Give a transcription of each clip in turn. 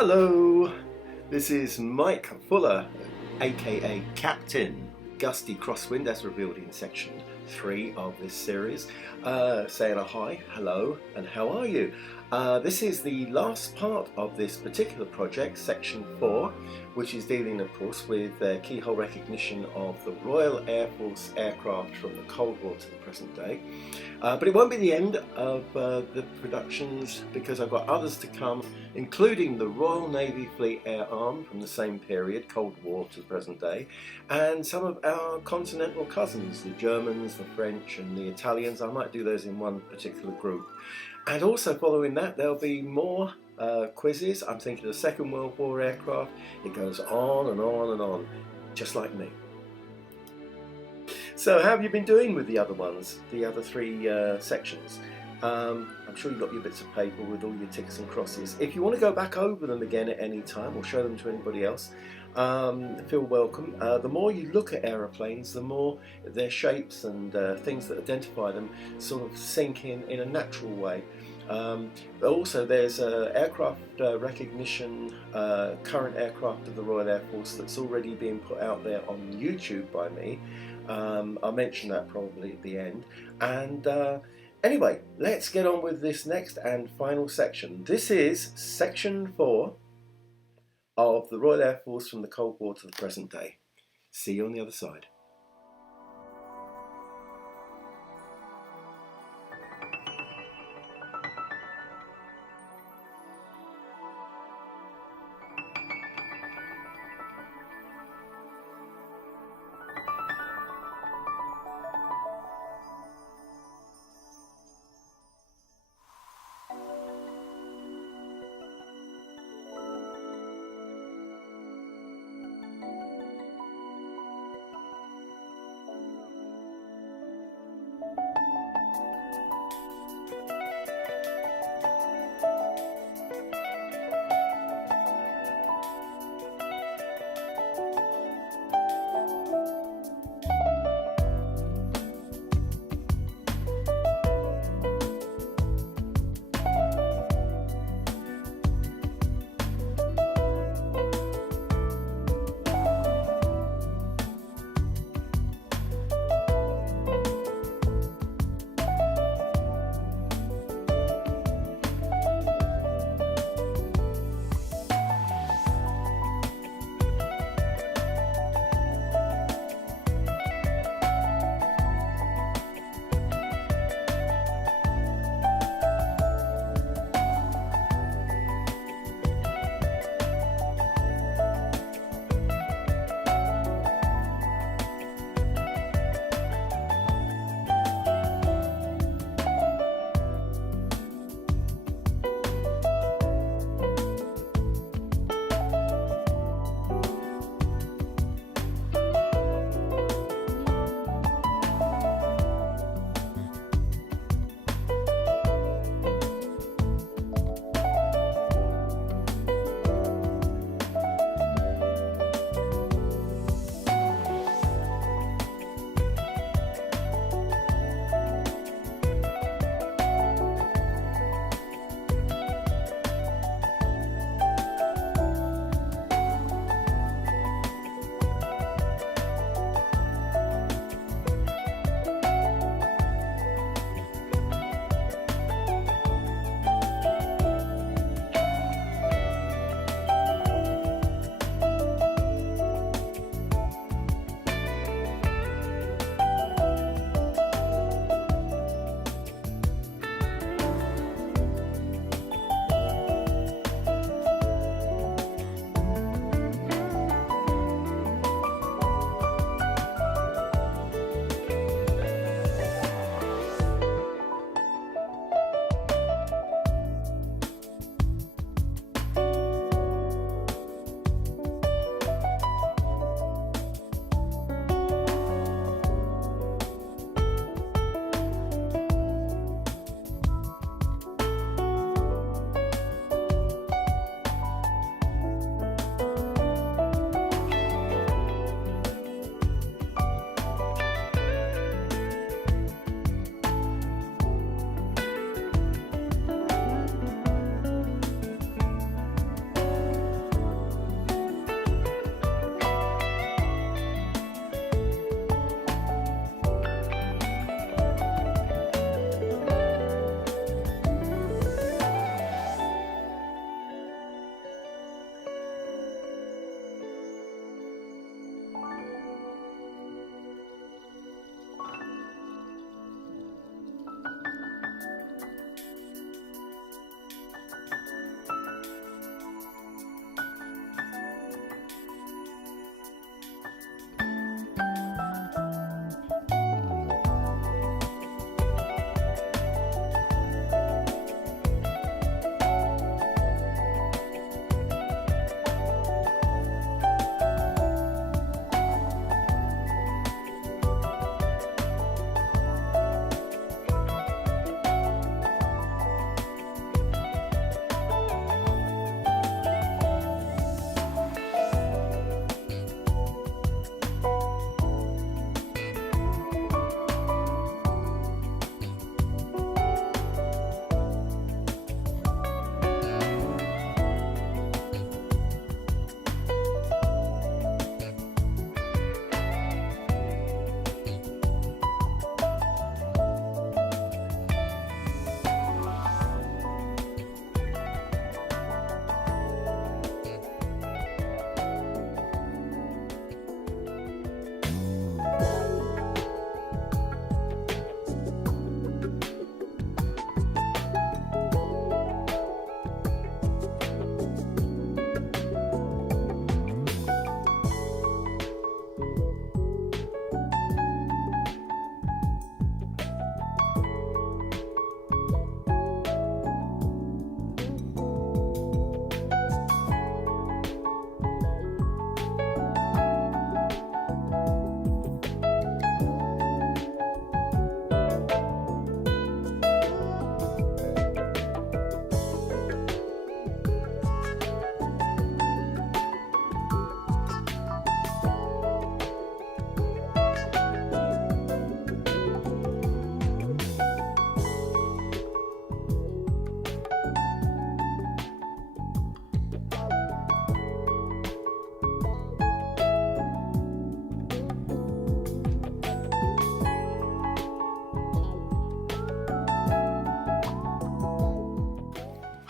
Hello, this is Mike Fuller, aka Captain Gusty Crosswind, as revealed in section 3 of this series, saying a hi, hello, and how are you? This is the last part of this particular project, section 4, which is dealing, of course, with keyhole recognition of the Royal Air Force aircraft from the Cold War to the present day. But it won't be the end of the productions, because I've got others to come, including the Royal Navy Fleet Air Arm from the same period, Cold War to the present day, and some of our continental cousins, the Germans, the French and the Italians. I might do those in one particular group. And also following that, there'll be more quizzes. I'm thinking of the Second World War aircraft. It goes on and on and on, just like me. So how have you been doing with the other ones, the other three sections? I'm sure you've got your bits of paper with all your ticks and crosses. If you want to go back over them again at any time or show them to anybody else, feel welcome. The more you look at aeroplanes, the more their shapes and things that identify them sort of sink in a natural way. But also there's aircraft recognition, current aircraft of the Royal Air Force that's already being put out there on YouTube by me. I'll mention that probably at the end. And anyway, let's get on with this next and final section. This is section 4 of the Royal Air Force from the Cold War to the present day. See you on the other side.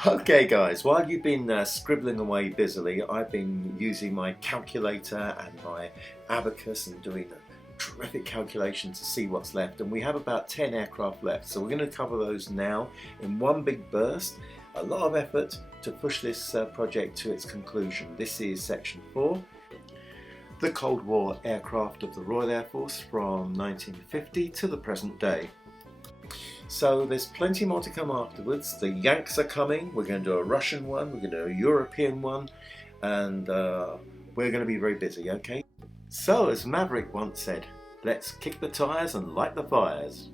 Okay guys, while you've been scribbling away busily, I've been using my calculator and my abacus and doing a terrific calculation to see what's left, and we have about 10 aircraft left, so we're going to cover those now in one big burst. A lot of effort to push this project to its conclusion. This is section 4, the Cold War aircraft of the Royal Air Force from 1950 to the present day. So there's plenty more to come afterwards. The Yanks are coming, we're going to do a Russian one, we're going to do a European one, and we're going to be very busy, okay? So as Maverick once said, let's kick the tires and light the fires.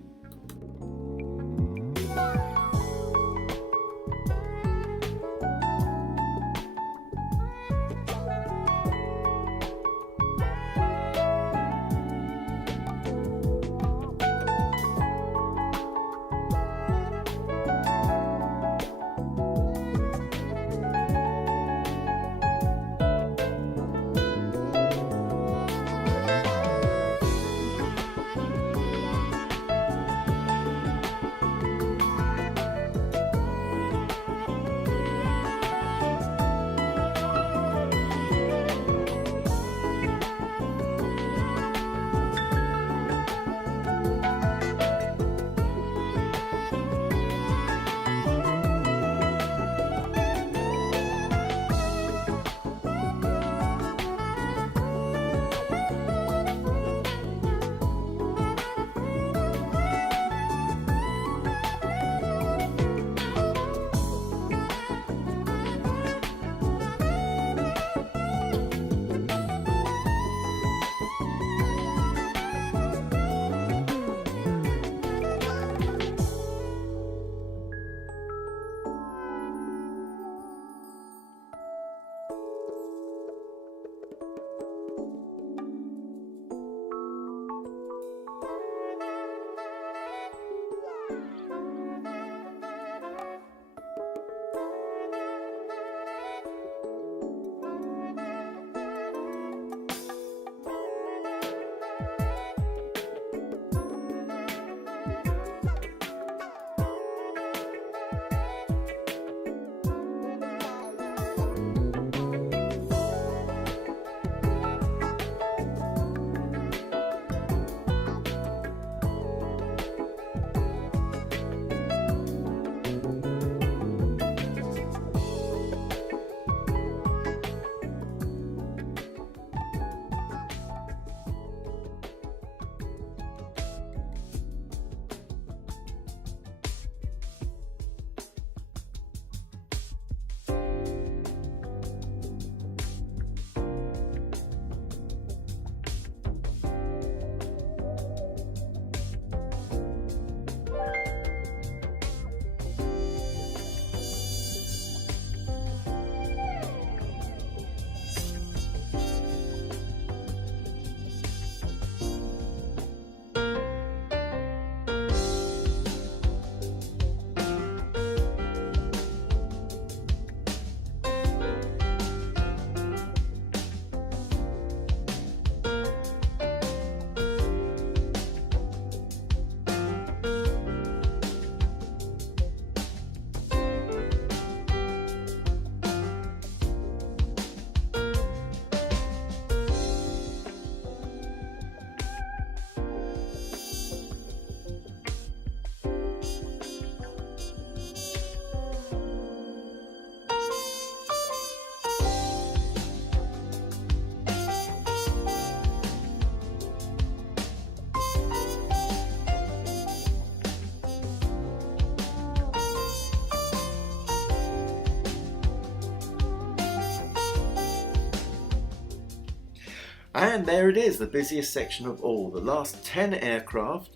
And there it is, the busiest section of all, the last 10 aircraft.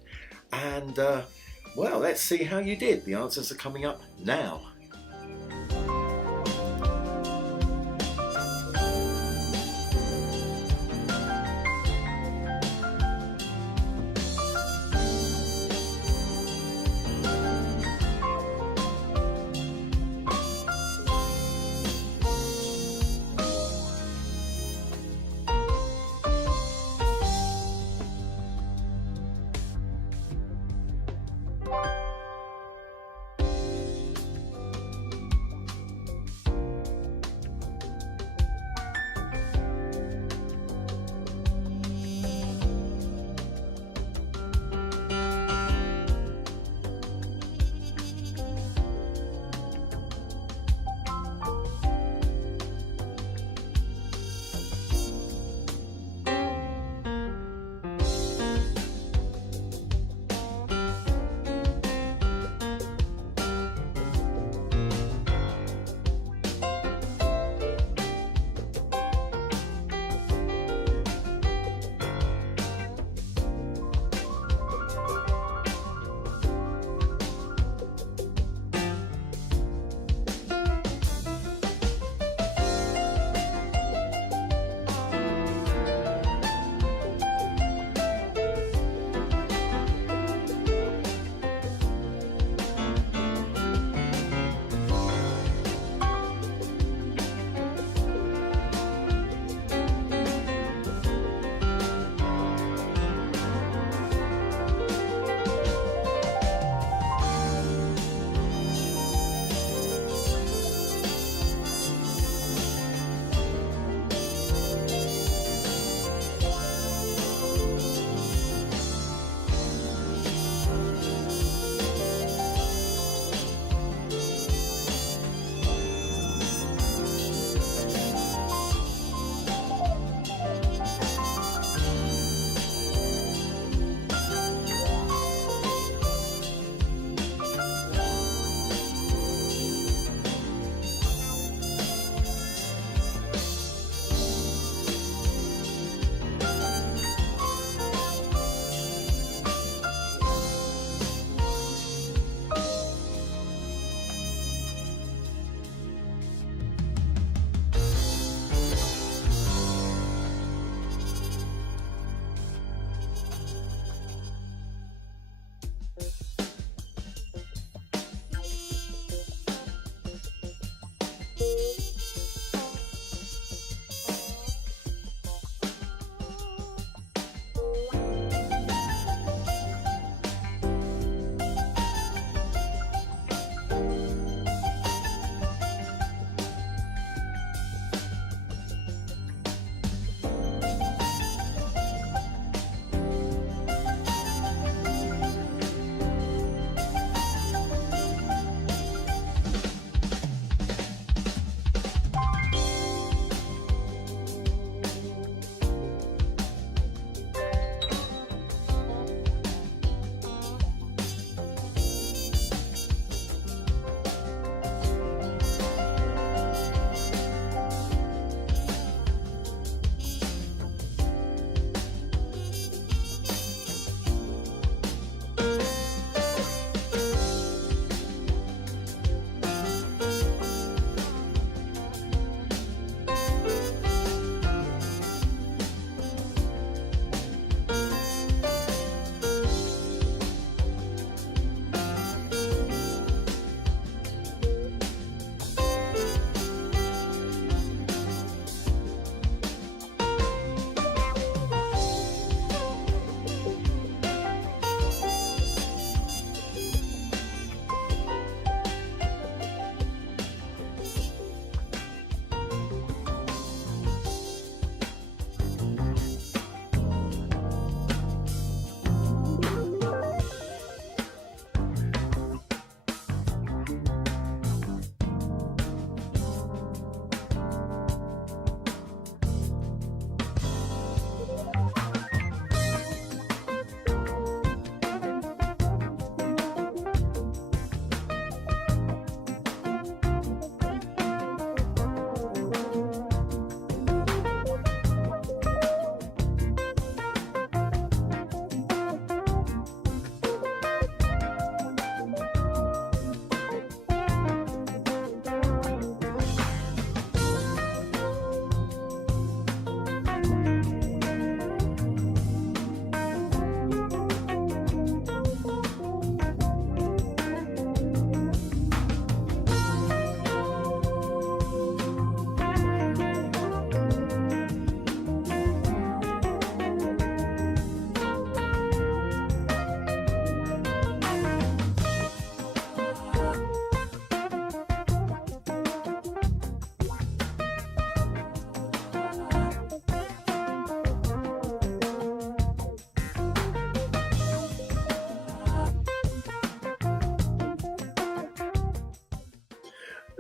And well, let's see how you did. The answers are coming up now.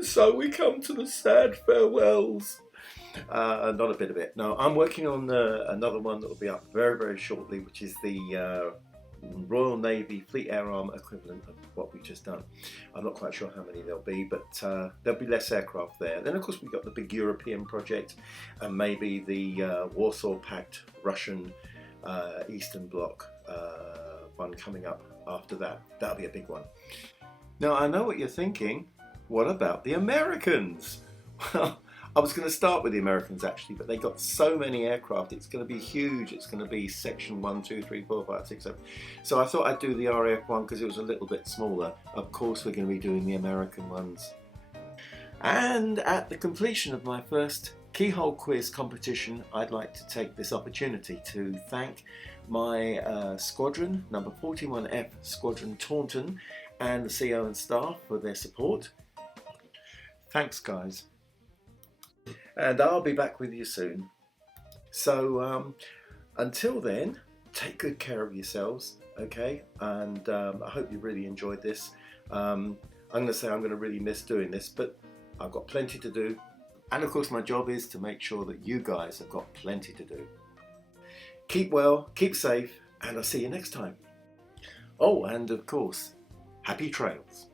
So we come to the sad farewells. Not a bit of it. No, I'm working on another one that will be up very, very shortly, which is the Royal Navy Fleet Air Arm equivalent of what we've just done. I'm not quite sure how many there'll be, but there'll be less aircraft there. Then, of course, we've got the big European project and maybe the Warsaw Pact Russian Eastern Bloc one coming up after that. That'll be a big one. Now, I know what you're thinking. What about the Americans? Well, I was going to start with the Americans actually, but they got so many aircraft, it's going to be huge. It's going to be section 1, 2, 3, 4, 5, 6, 7. So I thought I'd do the RAF one because it was a little bit smaller. Of course, we're going to be doing the American ones. And at the completion of my first Keyhole quiz competition, I'd like to take this opportunity to thank my squadron, number 41F Squadron Taunton, and the CO and staff for their support. Thanks, guys. And I'll be back with you soon. So until then, take good care of yourselves, okay? And I hope you really enjoyed this. I'm going to say I'm going to really miss doing this, but I've got plenty to do. And of course, my job is to make sure that you guys have got plenty to do. Keep well, keep safe, and I'll see you next time. Oh, and of course, happy trails.